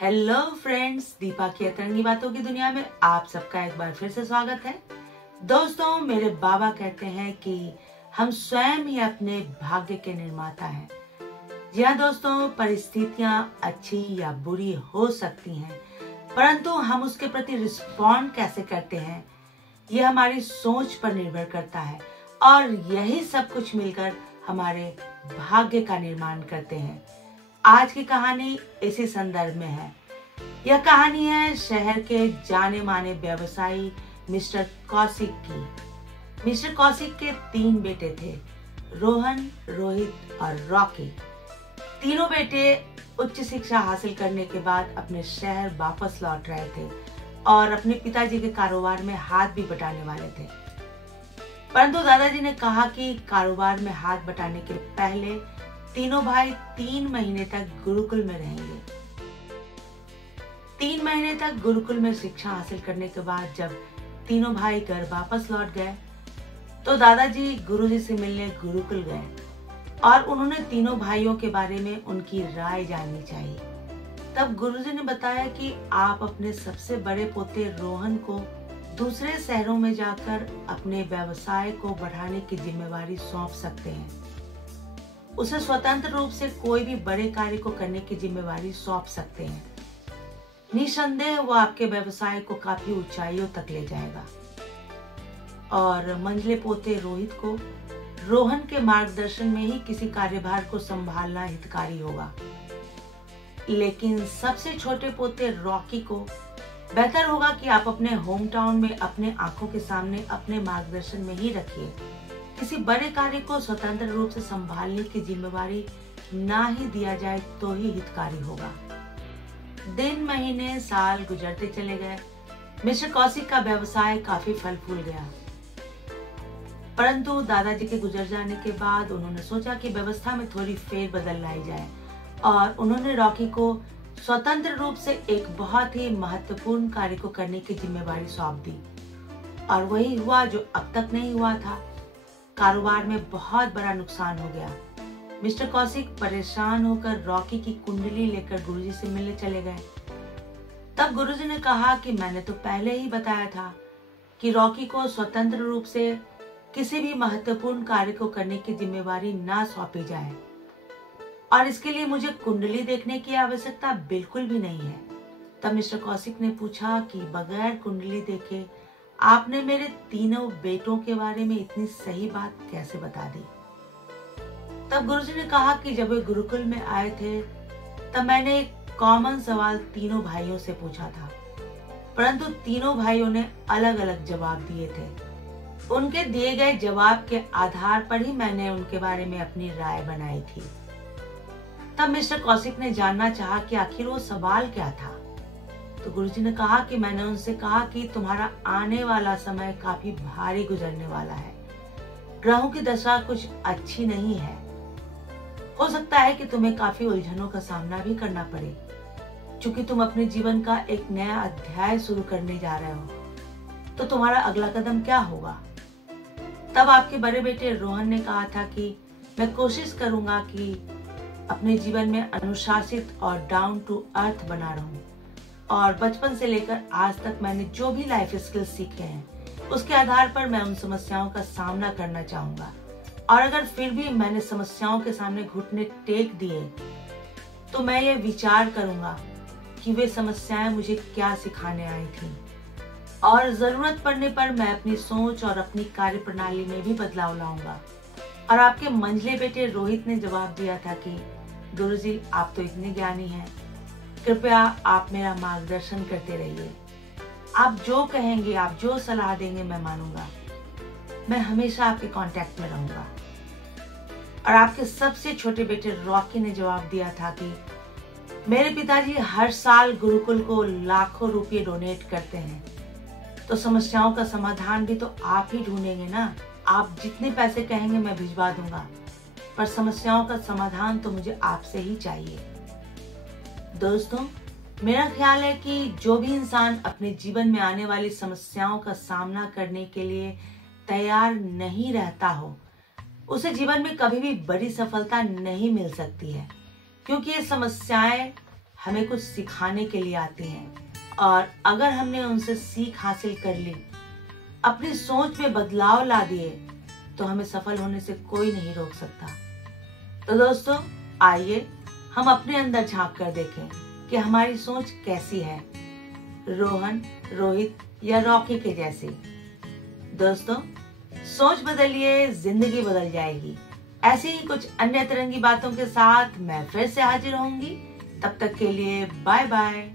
Hello friends, Deepa की अतरंगी बातों की दुनिया में आप सबका एक बार फिर से स्वागत है। दोस्तों, मेरे बाबा कहते हैं कि हम स्वयं ही अपने भाग्य के निर्माता हैं। जी हाँ दोस्तों, परिस्थितियां अच्छी या बुरी हो सकती हैं, परंतु हम उसके प्रति रिस्पॉन्ड कैसे करते हैं ये हमारी सोच पर निर्भर करता है और यही सब कुछ मिलकर हमारे भाग्य का निर्माण करते हैं। आज की कहानी इसी संदर्भ में है। यह कहानी है शहर के जाने माने व्यवसायी मिस्टर कौशिक की। मिस्टर कौशिक के 3 बेटे थे, रोहन, रोहित और रॉकी। तीनों बेटे उच्च शिक्षा हासिल करने के बाद अपने शहर वापस लौट रहे थे और अपने पिताजी के कारोबार में हाथ भी बटाने वाले थे। परंतु दादाजी ने कहा कि कारोबार में हाथ बटाने के पहले तीनों भाई 3 महीने तक गुरुकुल में रहेंगे। 3 महीने तक गुरुकुल में शिक्षा हासिल करने के बाद जब तीनों भाई घर वापस लौट गए तो दादाजी गुरुजी से मिलने गुरुकुल गए और उन्होंने तीनों भाइयों के बारे में उनकी राय जाननी चाहिए। तब गुरुजी ने बताया कि आप अपने सबसे बड़े पोते रोहन को दूसरे शहरों में जाकर अपने व्यवसाय को बढ़ाने की जिम्मेवारी सौंप सकते हैं। उसे स्वतंत्र रूप से कोई भी बड़े कार्य को करने की जिम्मेवारी सौंप सकते हैं। निसंदेह वो आपके व्यवसाय को काफी ऊंचाइयों तक ले जाएगा। और मंझले पोते रोहित को रोहन के मार्गदर्शन में ही किसी कार्यभार को संभालना हितकारी होगा, लेकिन सबसे छोटे पोते रॉकी को बेहतर होगा कि आप अपने होम टाउन में अपने आंखों के सामने अपने मार्गदर्शन में ही रखिए। किसी बड़े कार्य को स्वतंत्र रूप से संभालने की जिम्मेवारी ना ही दिया जाए तो ही हितकारी होगा। दिन, महीने, साल गुजरते चले गए। मिस्टर कौशिक का व्यवसाय काफी फल फूल गया, परंतु दादाजी के गुजर जाने के बाद उन्होंने सोचा कि व्यवस्था में थोड़ी फेरबदल लाई जाए और उन्होंने रॉकी को स्वतंत्र रूप से एक बहुत ही महत्वपूर्ण कार्य को करने की जिम्मेवारी सौंप दी। और वही हुआ जो अब तक नहीं हुआ था। कारोबार में बहुत बड़ा नुकसान हो गया। मिस्टर कौशिक परेशान होकर रॉकी की कुंडली लेकर गुरुजी से मिलने चले गए। तब गुरुजी ने कहा कि मैंने तो पहले ही बताया था कि रॉकी को स्वतंत्र रूप से किसी भी महत्वपूर्ण कार्य को करने की जिम्मेवारी ना सौंपी जाए और इसके लिए मुझे कुंडली देखने की आवश्यकता बिल्कुल भी नहीं है। तब मिस्टर कौशिक ने पूछा कि बगैर कुंडली देखे आपने मेरे तीनों बेटों के बारे में इतनी सही बात कैसे बता दी। तब गुरुजी ने कहा कि जब वे गुरुकुल में आए थे तब मैंने एक कॉमन सवाल तीनों भाइयों से पूछा था, परंतु तीनों भाइयों ने अलग अलग जवाब दिए थे। उनके दिए गए जवाब के आधार पर ही मैंने उनके बारे में अपनी राय बनाई थी। तब मिस्टर कौशिक ने जानना चाहा कि आखिर वो सवाल क्या था। तो गुरुजी ने कहा कि मैंने उनसे कहा कि तुम्हारा आने वाला समय काफी भारी गुजरने वाला है। ग्रहों की दशा कुछ अच्छी नहीं है। हो सकता है कि तुम्हें काफी उलझनों का सामना भी करना पड़े, क्योंकि तुम अपने जीवन का एक नया अध्याय शुरू करने जा रहे हो। तो तुम्हारा अगला कदम क्या होगा? तब आपके बड़े बेटे रोहन ने कहा था कि मैं कोशिश करूंगा कि अपने जीवन में अनुशासित और डाउन टू अर्थ बना रहूं और बचपन से लेकर आज तक मैंने जो भी लाइफ स्किल्स सीखे हैं उसके आधार पर मैं उन समस्याओं का सामना करना चाहूंगा। और अगर फिर भी मैंने समस्याओं के सामने घुटने टेक दिए तो मैं ये विचार करूंगा कि वे समस्याएं मुझे क्या सिखाने आई थी और जरूरत पड़ने पर मैं अपनी सोच और अपनी कार्य प्रणाली में भी बदलाव लाऊंगा। और आपके मंझले बेटे रोहित ने जवाब दिया था कि गुरुजी, आप तो इतने ज्ञानी हैं, कृपया आप मेरा मार्गदर्शन करते रहिए। आप जो कहेंगे, आप जो सलाह देंगे मैं मानूंगा। मैं हमेशा आपके कांटेक्ट में रहूंगा। और आपके सबसे छोटे बेटे रॉकी ने जवाब दिया था कि मेरे पिताजी हर साल गुरुकुल को लाखों रुपए डोनेट करते हैं, तो समस्याओं का समाधान भी तो आप ही ढूंढेंगे ना। आप जितने पैसे कहेंगे मैं भिजवा दूंगा, पर समस्याओं का समाधान तो मुझे आपसे ही चाहिए। दोस्तों, मेरा ख्याल है कि जो भी इंसान अपने जीवन में आने वाली समस्याओं का सामना करने के लिए तैयार नहीं रहता हो, उसे जीवन में कभी भी बड़ी सफलता नहीं मिल सकती है, क्योंकि ये समस्याएं हमें कुछ सिखाने के लिए आती हैं, और अगर हमने उनसे सीख हासिल कर ली, अपनी सोच में बदलाव ला दिए, तो हमें सफल होने से कोई नहीं रोक सकता। तो दोस्तों, आइए हम अपने अंदर झांक कर देखें कि हमारी सोच कैसी है, रोहन, रोहित या रॉकी के जैसी। दोस्तों, सोच बदलिए, जिंदगी बदल जाएगी। ऐसी ही कुछ अन्य तरंगी बातों के साथ मैं फिर से हाजिर होंगी। तब तक के लिए बाय बाय।